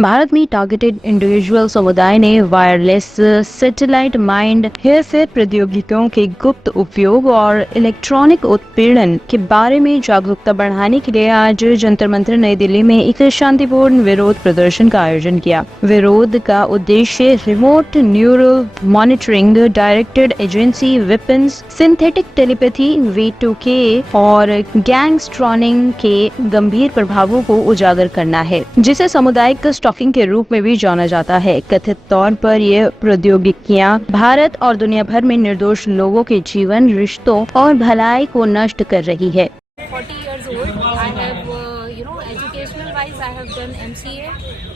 भारत में targeted individual समुदाय ने वायरलेस सैटेलाइट माइंड हेरफेर प्रौद्योगिकियों के गुप्त उपयोग और इलेक्ट्रॉनिक उत्पीड़न के बारे में जागरूकता बढ़ाने के लिए आज जंतर मंतर नई दिल्ली में एक शांतिपूर्ण विरोध प्रदर्शन का आयोजन किया। विरोध का उद्देश्य remote neural monitoring, directed agency weapons, synthetic telepathy, V2K और गैंगस्ट्रॉनिंग के गंभीर प्रभावों को उजागर करना है, जिसे सामुदायिक स्टॉकिंग के रूप में भी जाना जाता है। कथित तौर पर ये प्रौद्योगिकियां भारत और दुनिया भर में निर्दोष लोगों के जीवन, रिश्तों और भलाई को नष्ट कर रही है। 40 years old. I have, educational wise, I have done MCA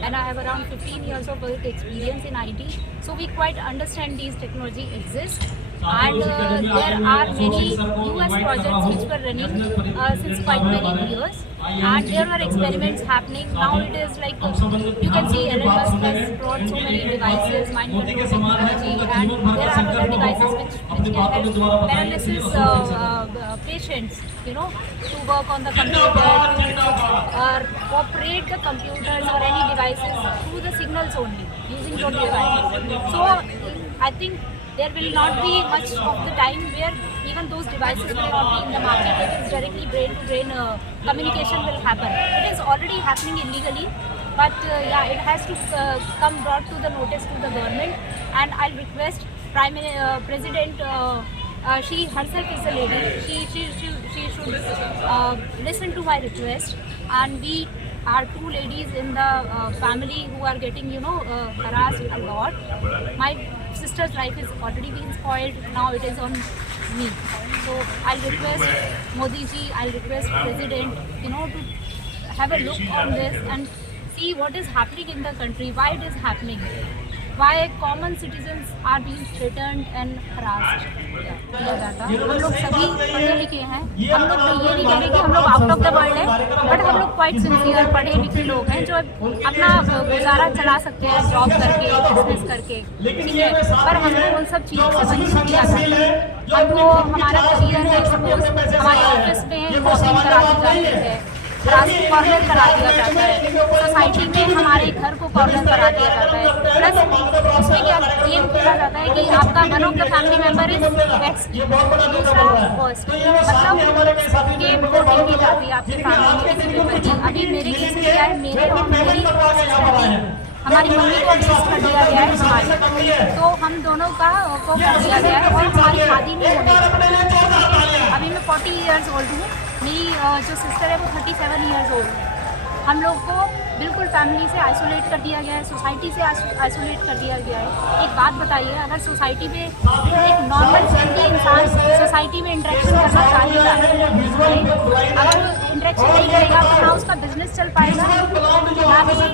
and I have around 15 years of work experience in IT. So we quite understand these technology exist. And there are many US projects which were running since quite many years. And there were experiments happening. Now it is like you can see Elon Musk has brought so many devices, mind control technology, and there are other devices which can help paralysis patients, to work on the computer, to operate the computers or any devices through the signals only, using those devices. So I think there will not be much of the time where even those devices will not be in the market. It is directly brain-to-brain communication will happen. It is already happening illegally, but it has to come brought to the notice to the government. And I'll request President. She herself is a lady. She should listen to my request. And we are two ladies in the family who are getting harassed a lot. My sister's life is already been spoiled. Now it is on me. So I'll request Modi ji, I'll request President, to have a look on this and see what is happening in the country, why it is happening, why common citizens are being threatened and harassed. हम लोग सभी पढ़े लिखे हैं, हम लोग ये नहीं कह रहे कि हम लोग आउट ऑफ द वर्ल्ड है, बट हम लोग क्वाइट सिंसियर पढ़े लिखे लोग हैं जो अपना गुजारा चला सकते हैं जॉब करके, बिजनेस करके, ठीक है। पर हमको उन सब चीज़ों से वंचित किया जाता है। हमको हमारा करियर है, सपोज हमारे ऑफिस में वॉकिंग करा दी जाती है, कॉर्नर करा दिया जाता है, सोसाइटी में हमारे घर को कॉर्नर करा दिया जाता है। प्लस उसमें क्या क्लेम किया जाता है कि आपका one of the family member is vexed, दूसरा फर्स्ट, मतलब स्केप कोटिंग की जाती है आपकी फैमिली में किसी मेंबर की। अभी मेरे केस में क्या है, मेरे और मेरी सिस्टर थी, हमारी मम्मी को अरेस्ट कर दिया गया है हमारे, तो हम दोनों का को कर दिया गया है और हमारी शादी नहीं होने। अभी मैं 40 ईयर्स ओल्ड हूँ, मेरी जो सिस्टर है वो 37 ईयर्स ओल्ड है। हम लोग को बिल्कुल फैमिली से आइसोलेट कर दिया गया है, सोसाइटी से आइसोलेट कर दिया गया है। एक बात बताइए, अगर सोसाइटी में एक नॉर्मल फ्रेंडली इंसान सोसाइटी में इंटरेक्शन करना चाहेगा, अगर वो इंटरेक्शन नहीं करेगा तो ना उसका बिजनेस चल पाएगा, ना किसी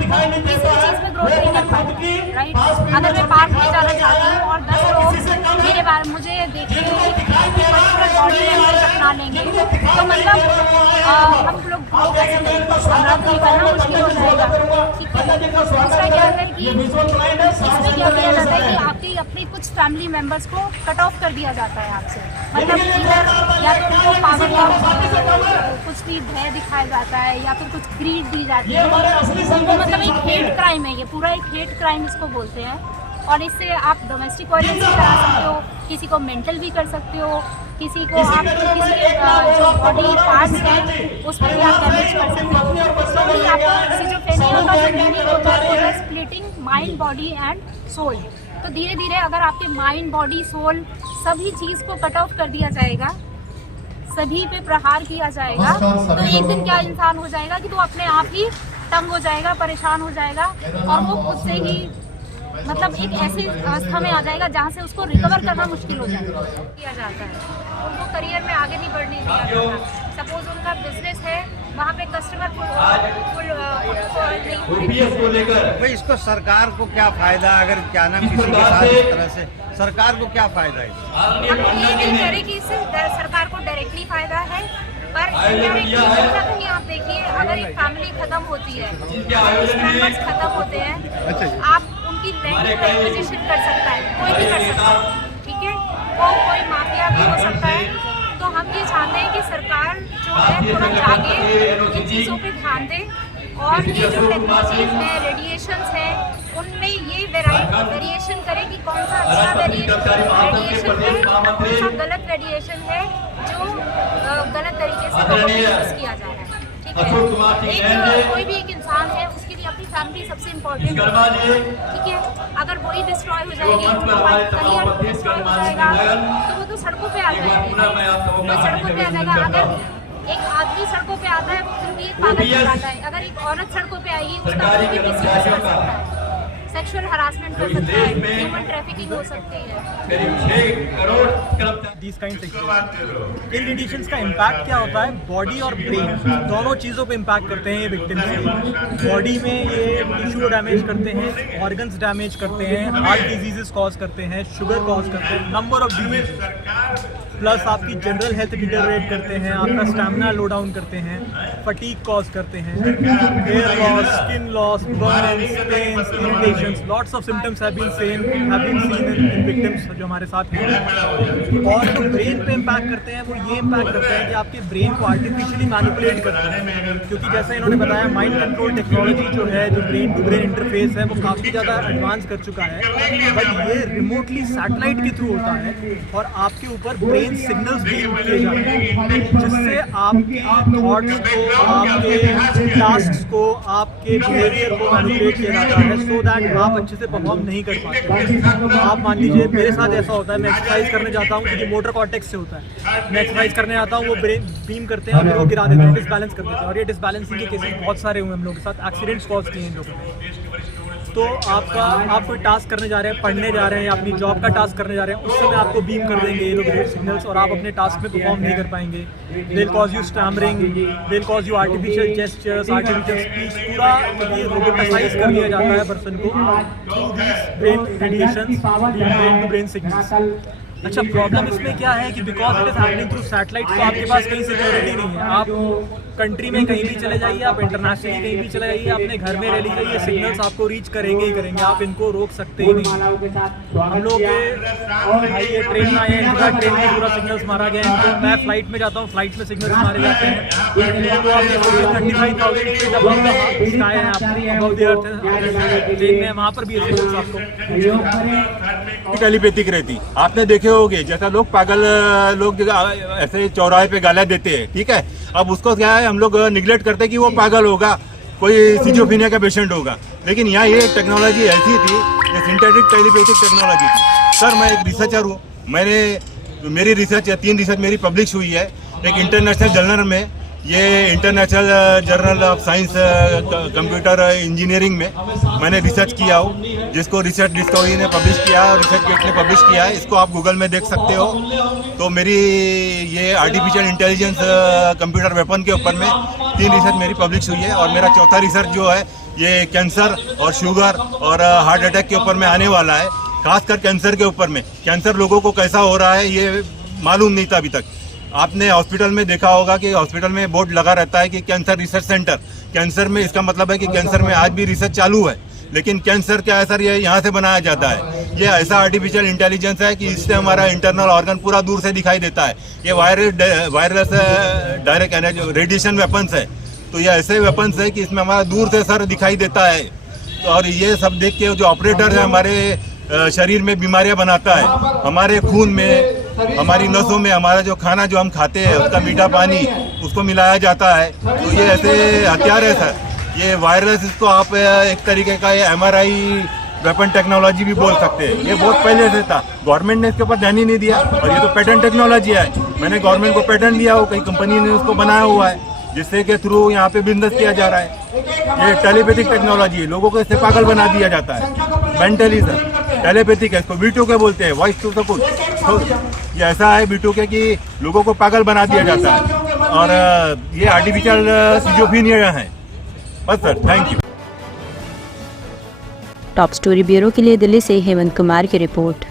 चीज़ में ग्रोथ नहीं कर पाएगा, राइट। अगर मैं पार्क में जाना चाहती हूँ और 10 लोग मेरे बारे मुझे देखेंगे बॉडी लैंग्वेज अपना लेंगे, तो मतलब हम लोग करना मुश्किल हो जाएगा, ठीक है। दूसरा क्या है कि इसमें क्या किया जाता है कि आपके अपने कुछ फैमिली मेंबर्स को कट ऑफ कर दिया जाता है आपसे, मतलब इधर या तो उनको पावर ऑफ कुछ भी भय दिखाया जाता है या फिर कुछ ग्रीड दी जाती है, तो मतलब एक हेट क्राइम है, ये पूरा एक हेट क्राइम इसको बोलते हैं। और इससे आप डोमेस्टिक वायलेंस भी करा सकते हो, किसी को मेंटल भी कर सकते हो, किसी को आप किसी के जो बॉडी पार्ट्स हैं उस पर भी आप डैमेज कर सकते हो। तो भी आपको सिजोफ्रेनिया का जो मीनिंग होता है splitting mind, body and soul. तो धीरे धीरे अगर आपके माइंड, बॉडी, सोल सभी चीज़ को कट ऑफ कर दिया जाएगा, सभी पे प्रहार किया जाएगा, तो एक दिन क्या इंसान हो जाएगा कि वो अपने आप ही तंग हो जाएगा, परेशान हो जाएगा और वो खुद से ही मतलब एक ऐसी अवस्था में आ जाएगा जहाँ से उसको रिकवर करना मुश्किल हो जाएगा। किया जाता है उनको करियर में आगे नहीं बढ़ने दिया जाता। सपोज उनका बिजनेस है, वहाँ पे कस्टमर भाई इसको सरकार को क्या फायदा, अगर क्या नाम किसी के साथ इस तरह से सरकार को क्या फायदा है? हम ये नहीं कह रहे कि इससे सरकार को डायरेक्टली फायदा है, पर कहीं आप देखिए अगर एक फैमिली खत्म होती है, मेंबर्स खत्म होते हैं, आप उनकी रैंक को एक्विजिशन कर सकता है, कोई भी कर सकता है, ठीक है, वो कोई माफिया भी हो सकता है। तो हम ये चाहते हैं कि सरकार जो है थोड़ा जागे, इन चीज़ों पे ध्यान दे और ये जो टेक्नोलॉजीज है, रेडिएशन वेरिएशन करे कि कौन सा अच्छा रेडिएशन है, कौन सा गलत रेडिएशन है जो गलत तरीके से लोगों में यूज़ किया जा रहा है। ठीक है, कोई भी एक इंसान है उसके लिए अपनी फैमिली सबसे इम्पोर्टेंट है। ठीक है, अगर वही डिस्ट्रॉय हो जाएगी, करियर डिस्ट्रॉय हो जाएगा, तो वो तो सड़कों पे आ जाएगी, वो सड़कों पे आ जाएगा। अगर एक आदमी सड़कों पे आता है वो फिर भी एक पागल कहलाता है, अगर एक औरत सड़कों पे आएगी उसका कोई भी मिसयूज कर सकता है, सेक्सुअल हरासमेंट कर सकता है, ह्यूमन ट्रैफिकिंग हो सकती है। These kinds of in radiations का इम्पैक्ट क्या होता है, बॉडी और ब्रेन दोनों चीज़ों पे इम्पैक्ट करते हैं ये विक्टिम्स। बॉडी में ये टिश्यू डैमेज करते हैं, ऑर्गन्स डैमेज करते हैं, हार्ट डिजीजेस कॉज करते हैं, शुगर कॉज करते हैं, नंबर ऑफ डिजीजेस, प्लस आपकी जनरल हेल्थ डिटेरियोरेट करते हैं, आपका स्टैमिना लो डाउन करते हैं, फटीग कॉज करते हैं, hair loss, skin loss, burns, pains, irritations, lots of symptoms have been seen in victims जो हमारे साथ हैं। और जो ब्रेन पे इम्पैक्ट करते हैं वो ये इम्पैक्ट करते हैं कि आपके ब्रेन को आर्टिफिशियली मैनिपुलेट करते हैं, क्योंकि जैसे इन्होंने बताया माइंड कंट्रोल टेक्नोलॉजी जो है, जो ब्रेन टू ब्रेन इंटरफेस है, वो काफ़ी ज़्यादा एडवांस कर चुका है, बट ये रिमोटली सैटेलाइट के थ्रू होता है और आपके ऊपर ब्रेन सिग्नल्स बीम किए जाते हैं, जिससे आपके थॉट्स को, आपके टास्क्स को, आपके बिहेवियर को मैनिपुलेट किया जाता है, सो दैट आप अच्छे से परफॉर्म नहीं कर पाते। आप मान लीजिए मेरे साथ ऐसा होता है, मैं एक्सरसाइज करने जाता हूँ, क्योंकि मोटर कॉर्टेक्स से होता है, मैं एक्सरसाइज करने आता हूँ, वो ब्रेन बीम करते हैं और मेरे को गिरा देते हैं, डिसबैलेंस कर देते हैं, और ये डिसबैलेंसिंग के केसेस बहुत सारे हुए हम लोगों के साथ, एक्सीडेंट्स कॉज किए हैं लोगों ने। तो आप कोई टास्क करने जा रहे हैं, पढ़ने जा रहे हैं या अपनी जॉब का टास्क करने जा रहे हैं, उस समय आपको बीम कर देंगे ये लोग रेड सिग्नल्स, और आप अपने टास्क में परफॉर्म नहीं कर पाएंगे। They will cause you stammering, they will cause you artificial gestures, artificial speech, पूरा ये रोबोटाइज कर दिया जाता है पर्सन को through these brain radiations, brain to brain signals. अच्छा, प्रॉब्लम इसमें क्या है कि because it is happening through satellite, तो आपके पास कहीं सिक्योरिटी नहीं है। आप कंट्री में कहीं भी चले जाइए, आप इंटरनेशनली कहीं भी चले जाइए, अपने घर में रह लीजिए, ये सिग्नल्स आपको रीच करेंगे ही करेंगे, आप इनको रोक सकते ही नहीं। हम लोग भाई ये ट्रेन में आए हैं, पूरा ट्रेन में पूरा सिग्नल्स मारा गया है, तो मैं फ्लाइट में जाता हूँ, फ्लाइट में सिग्नल्स मारे जाते हैं, तो आप 35,000 फीट अबव द स्काई है, आप अबव द अर्थ है, ट्रेन में वहाँ पर भी ये सिग्नल्स आपको टेलीपैथिक रहती। आपने देखे होंगे जैसा लोग पागल लोग ऐसे चौराहे पे गालियां देते हैं, ठीक है, अब उसको क्या है हम लोग निगलेक्ट करते हैं कि वो पागल होगा, कोई सिजोफ्रेनिया का पेशेंट होगा, लेकिन यहाँ ये टेक्नोलॉजी ऐसी थी, ये सिंथेटिक टेलीपैथिक टेक्नोलॉजी थी। सर मैं एक रिसर्चर हूँ, मेरी रिसर्च 3 रिसर्च मेरी पब्लिश हुई है, एक इंटरनेशनल जर्नल में, ये international journal of science computer engineering में मैंने रिसर्च किया हूँ, जिसको रिसर्च डिस्कवरी ने पब्लिश किया है और रिसर्च गेट ने पब्लिश किया है, इसको आप गूगल में देख सकते हो। तो मेरी ये आर्टिफिशियल इंटेलिजेंस कंप्यूटर वेपन के ऊपर में 3 रिसर्च मेरी पब्लिश हुई है, और मेरा चौथा रिसर्च जो है ये कैंसर और शुगर और हार्ट अटैक के ऊपर में आने वाला है, खासकर कैंसर के ऊपर में। कैंसर लोगों को कैसा हो रहा है ये मालूम नहीं था अभी तक। आपने हॉस्पिटल में देखा होगा कि हॉस्पिटल में बोर्ड लगा रहता है कि कैंसर रिसर्च सेंटर, कैंसर में, इसका मतलब है कि कैंसर में आज भी रिसर्च चालू है, लेकिन कैंसर क्या है सर, ये यहाँ से बनाया जाता है। ये ऐसा आर्टिफिशियल इंटेलिजेंस है कि इससे हमारा इंटरनल ऑर्गन पूरा दूर से दिखाई देता है। ये wireless direct energy radiation weapons है, तो ये ऐसे वेपन्स है कि इसमें हमारा दूर से सर दिखाई देता है। और ये सब देख के जो ऑपरेटर है हमारे शरीर में बीमारियां बनाता है, हमारे खून में, हमारी नसों में, हमारा जो खाना जो हम खाते हैं उसका मीठा पानी उसको मिलाया जाता है। तो ये ऐसे हथियार है सर, ये वायरलेस, इसको आप एक तरीके का ये MRI वेपन टेक्नोलॉजी भी बोल सकते हैं। ये बहुत पहले से था, गवर्नमेंट ने इसके ऊपर ध्यान ही नहीं दिया, और ये तो पैटर्न टेक्नोलॉजी है। मैंने गवर्नमेंट को पैटर्न दिया हो, कई कंपनी ने उसको बनाया हुआ है, जिससे के थ्रू यहाँ पे बिजनेस किया जा रहा है। ये टेलीपैथिक टेक्नोलॉजी है, लोगों को इससे पागल बना दिया जाता है मेंटली सर। टेलीपैथिक है, इसको B2K बोलते हैं, वॉइस टू सपोर्ट। तो ये ऐसा है B2K कि लोगों को पागल बना दिया जाता है, और ये आर्टिफिशियल सिजोफ्रेनिया है। बस sir, thank you. Top story bureau के लिए दिल्ली से हेमंत कुमार की रिपोर्ट।